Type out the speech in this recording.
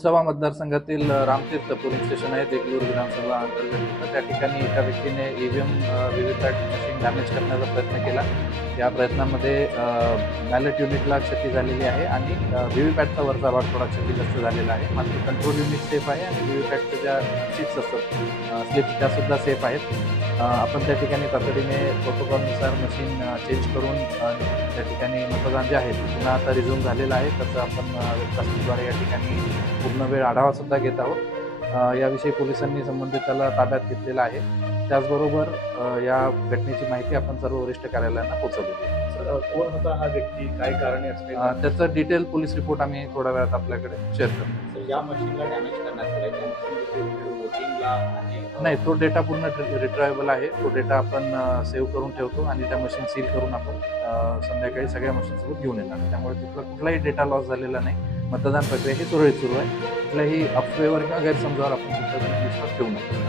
लोकसभा मतदारसंघातील Ramtirth polling station आहे देगलूर विधानसभा अंतर्गत. त्या ठिकाणी एका व्यक्तीने ईव्हीएम व्हीव्हीपॅट मशीन डॅमेज करण्याचा प्रयत्न केला. या प्रयत्नामध्ये बॅलेट युनिटला क्षती झालेली आहे आणि व्हीव्हीपॅटचा वरचा भाग थोडा क्षतिग्रस्त झालेला आहे. मात्र कंट्रोल युनिट सेफ आहे आणि व्हीव्हीपॅटच्या ज्या चिप्स असतात स्लिप्स त्यासुद्धा सेफ आहेत. आपण त्या ठिकाणी तातडीने प्रोटोकॉलनुसार मशीन चेंज करून त्या ठिकाणी मतदान जे आहे ते पुन्हा आता रिझ्यूम झालेलं आहे. त्याचं आपण वेबकास्टिंगद्वारे या ठिकाणी पूर्ण वेळ आढावा सुद्धा घेत आहोत. याविषयी पोलिसांनी संबंधिताला ताब्यात घेतलेला आहे. त्याचबरोबर या घटनेची माहिती आपण सर्व वरिष्ठ कार्यालयांना पोहोचवलेली आहे कोण होता हा व्यक्ती? काय कारणे असते त्याचं डिटेल पोलीस रिपोर्ट आम्ही थोड्या वेळात आपल्याकडे शेअर करतो. या मशीनला डॅमेज करण्यात नाही तो डेटा पूर्ण रिट्रायबल आहे. तो डेटा आपण सेव्ह करून ठेवतो आणि त्या मशीन सील करून आपण संध्याकाळी सगळ्या मशीनसोबत घेऊन येणार. त्यामुळे तिथला कुठलाही डेटा लॉस झालेला नाही. मतदान प्रक्रिया ही सुरळीत सुरू आहे. कुठल्याही अफवेवर किंवा गैरसमजावर आपण विश्वास ठेवू नये